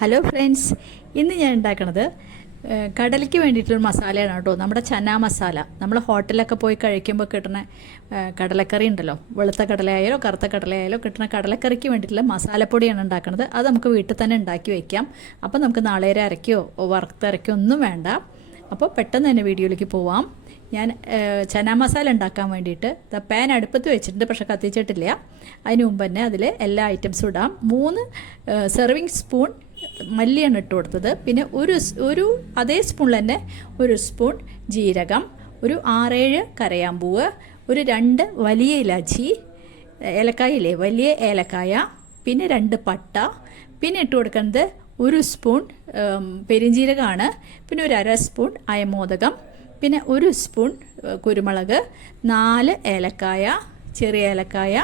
Hello friends, ഇന്ന് ഞാൻ ഉണ്ടാക്കുന്നത് കടലയ്ക്ക് വേണ്ടിയിട്ടുള്ള മസാലയാണ് കേട്ടോ. നമ്മുടെ ചന മസാല. നമ്മൾ ഹോട്ടലിലൊക്കെ പോയി കഴിക്കുമ്പോൾ കിട്ടുന്ന കടലക്കറി ഉണ്ടല്ലോ, വെളുത്ത കടലയായാലോ കറുത്ത കടലയായാലോ കിട്ടുന്ന കടലക്കറിക്ക് വേണ്ടിയിട്ടുള്ള മസാലപ്പൊടിയാണ് ഉണ്ടാക്കുന്നത്. അത് നമുക്ക് വീട്ടിൽ തന്നെ ഉണ്ടാക്കി വയ്ക്കാം. അപ്പോൾ നമുക്ക് നാളേരെ അരയ്ക്കോ വറുത്തരയ്ക്കോ ഒന്നും വേണ്ട. അപ്പോൾ പെട്ടെന്ന് തന്നെ വീഡിയോയിലേക്ക് പോവാം. ഞാൻ ചന മസാല ഉണ്ടാക്കാൻ വേണ്ടിയിട്ട് പാൻ അടുപ്പത്ത് വെച്ചിട്ടുണ്ട്, പക്ഷേ കത്തിച്ചിട്ടില്ല. അതിന് മുമ്പ് തന്നെ അതിൽ എല്ലാ ഐറ്റംസും ഇടാം. 3 സെർവിങ് സ്പൂൺ മല്ലിയാണ് ഇട്ട് കൊടുത്തത്. പിന്നെ ഒരു അതേ സ്പൂണിൽ തന്നെ 1 സ്പൂൺ ജീരകം, ഒരു 6-7 കരയാമ്പൂവ്, ഒരു 2 വലിയ ഇലാച്ചി, ഏലക്കായയില്ലേ വലിയ ഏലക്കായ, പിന്നെ 2 പട്ട, പിന്നെ ഇട്ട് കൊടുക്കുന്നത് 1 സ്പൂൺ പെരിഞ്ജീരകമാണ്, പിന്നെ ഒരു 1/2 സ്പൂൺ അയമോദകം, പിന്നെ 1 സ്പൂൺ കുരുമുളക്, 4 ഏലക്കായ, ചെറിയ ഏലക്കായ,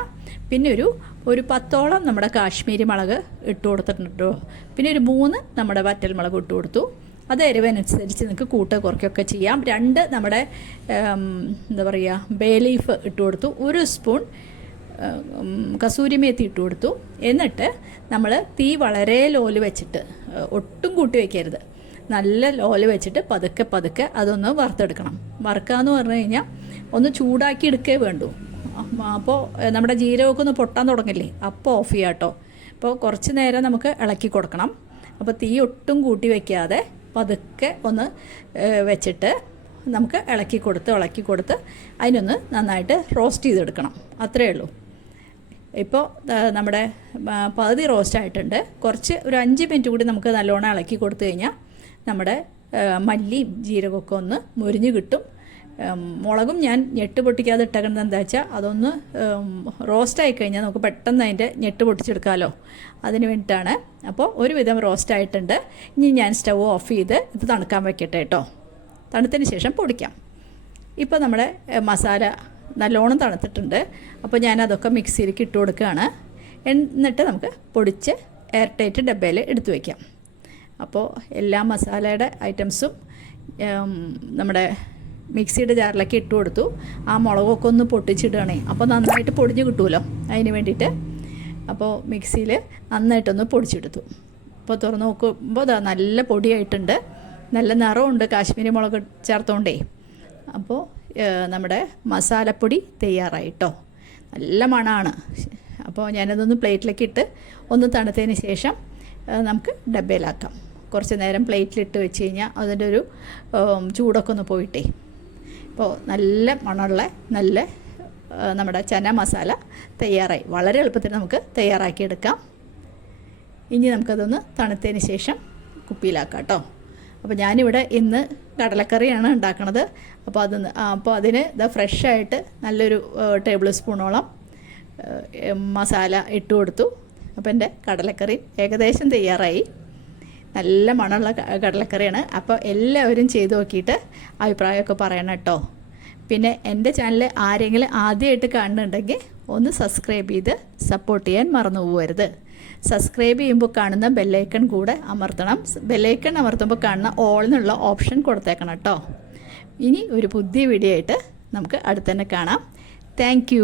പിന്നെ ഒരു 10ഓളം നമ്മുടെ കാശ്മീരി മുളക് ഇട്ട് കൊടുത്തിട്ടുണ്ട് കേട്ടോ. പിന്നെ ഒരു 3 നമ്മുടെ വറ്റൽമുളക് ഇട്ട് കൊടുത്തു. അത് എരിവനുസരിച്ച് നിങ്ങൾക്ക് കുറയ്ക്കുകയൊക്കെ ചെയ്യാം. 2 നമ്മുടെ എന്താ പറയുക ബേ ലീഫ് ഇട്ട് കൊടുത്തു. 1 സ്പൂൺ കസൂരി മേത്തി ഇട്ട് കൊടുത്തു. എന്നിട്ട് നമ്മൾ തീ വളരെ ലോല് വെച്ചിട്ട്, ഒട്ടും കൂട്ടി വയ്ക്കരുത്, നല്ല ലോല് വെച്ചിട്ട് പതുക്കെ അതൊന്ന് വറുത്തെടുക്കണം. വറുക്കാന്ന് പറഞ്ഞു കഴിഞ്ഞാൽ ഒന്ന് ചൂടാക്കി എടുക്കേ വേണ്ടൂ. അപ്പോൾ നമ്മുടെ ജീരകമൊക്കെ ഒന്ന് പൊട്ടാൻ തുടങ്ങില്ലേ, അപ്പോൾ ഓഫ് ചെയ്യാം കേട്ടോ. അപ്പോൾ കുറച്ച് നേരം നമുക്ക് ഇളക്കി കൊടുക്കണം. അപ്പോൾ തീ ഒട്ടും കൂട്ടി വയ്ക്കാതെ പതുക്കെ ഒന്ന് വെച്ചിട്ട് നമുക്ക് ഇളക്കി കൊടുത്ത് അതിനൊന്ന് നന്നായിട്ട് റോസ്റ്റ് ചെയ്തെടുക്കണം. അത്രയേ ഉള്ളൂ. ഇപ്പോൾ നമ്മുടെ പകുതി റോസ്റ്റ് ആയിട്ടുണ്ട്. ഒരു 5 മിനിറ്റ് കൂടി നമുക്ക് നല്ലോണം ഇളക്കി കൊടുത്തു കഴിഞ്ഞാൽ നമ്മുടെ മല്ലിയും ജീരകമൊക്കെ ഒന്ന് മുരിഞ്ഞ് കിട്ടും. മുളകും ഞാൻ ഞെട്ട് പൊട്ടിക്കാതെ ഇട്ടേക്കുന്നത് എന്താ വെച്ചാൽ അതൊന്ന് റോസ്റ്റായി കഴിഞ്ഞാൽ നമുക്ക് പെട്ടെന്ന് അതിൻ്റെ ഞെട്ട് പൊട്ടിച്ചെടുക്കാമല്ലോ, അതിന് വേണ്ടിയിട്ടാണ്. അപ്പോൾ ഒരുവിധം റോസ്റ്റ് ആയിട്ടുണ്ട്. ഇനി ഞാൻ സ്റ്റൗ ഓഫ് ചെയ്ത് ഇത് തണുക്കാൻ വെക്കട്ടെ കേട്ടോ. തണുത്തതിന് ശേഷം പൊടിക്കാം. ഇപ്പോൾ നമ്മുടെ മസാല നല്ലോണം തണുത്തിട്ടുണ്ട്. അപ്പോൾ ഞാനതൊക്കെ മിക്സിയിലേക്ക് ഇട്ട് കൊടുക്കുകയാണ്. എന്നിട്ട് നമുക്ക് പൊടിച്ച് എയർ ടൈറ്റ് ഡബ്ബയിൽ എടുത്തു വയ്ക്കാം. അപ്പോൾ എല്ലാ മസാലയുടെ ഐറ്റംസും നമ്മുടെ മിക്സിയുടെ ജാറിലേക്ക് ഇട്ട് കൊടുത്തു. ആ മുളകൊക്കെ ഒന്ന് പൊട്ടിച്ചിടുകയാണേ, അപ്പോൾ നന്നായിട്ട് പൊടിഞ്ഞ് കിട്ടുമല്ലോ, അതിന് വേണ്ടിയിട്ട്. അപ്പോൾ മിക്സിയിൽ നന്നായിട്ടൊന്ന് പൊടിച്ചെടുത്തു. അപ്പോൾ തുറന്ന് നോക്കുമ്പോൾ നല്ല പൊടിയായിട്ടുണ്ട്, നല്ല നിറമുണ്ട് കാശ്മീരി മുളക് ചേർത്തോണ്ടേ. അപ്പോൾ നമ്മുടെ മസാലപ്പൊടി തയ്യാറായിട്ടോ. നല്ല മണമാണ്. അപ്പോൾ ഞാനതൊന്ന് പ്ലേറ്റിലേക്ക് ഇട്ട് ഒന്ന് തണുത്തതിന് ശേഷം നമുക്ക് ഡബ്ബയിലാക്കാം. കുറച്ച് നേരം പ്ലേറ്റിലിട്ട് വെച്ച് കഴിഞ്ഞാൽ അതിൻ്റെ ഒരു ചൂടൊക്കെ ഒന്ന് പോയിട്ടേ. ഇപ്പോൾ നല്ല മണമുള്ള നല്ല നമ്മുടെ ചന മസാല തയ്യാറായി. വളരെ എളുപ്പത്തിൽ നമുക്ക് തയ്യാറാക്കിയെടുക്കാം. ഇനി നമുക്കതൊന്ന് തണുത്തതിന് ശേഷം കുപ്പിയിലാക്കാം കേട്ടോ. അപ്പോൾ ഞാനിവിടെ ഇന്ന് കടലക്കറിയാണ് ഉണ്ടാക്കണത്. അപ്പോൾ അതിന് ഫ്രഷായിട്ട് നല്ലൊരു ടേബിൾ സ്പൂണോളം മസാല ഇട്ട് കൊടുത്തു. അപ്പോൾ എൻ്റെ കടലക്കറി ഏകദേശം തയ്യാറായി. നല്ല മണമുള്ള കടലക്കറിയാണ്. അപ്പോൾ എല്ലാവരും ചെയ്ത് നോക്കിയിട്ട് അഭിപ്രായമൊക്കെ പറയണം കേട്ടോ. പിന്നെ എൻ്റെ ചാനൽ ആരെങ്കിലും ആദ്യമായിട്ട് കാണുന്നുണ്ടെങ്കിൽ ഒന്ന് സബ്സ്ക്രൈബ് ചെയ്ത് സപ്പോർട്ട് ചെയ്യാൻ മറന്നു പോകരുത്. സബ്സ്ക്രൈബ് ചെയ്യുമ്പോൾ കാണുന്ന ബെല്ലൈക്കൺ കൂടെ അമർത്തണം. ബെല്ലൈക്കൺ അമർത്തുമ്പോൾ കാണുന്ന ഓൾ എന്നുള്ള ഓപ്ഷൻ കൊടുത്തേക്കണം കേട്ടോ. ഇനി ഒരു പുതിയ വീഡിയോ ആയിട്ട് നമുക്ക് അടുത്ത് തന്നെ കാണാം. താങ്ക്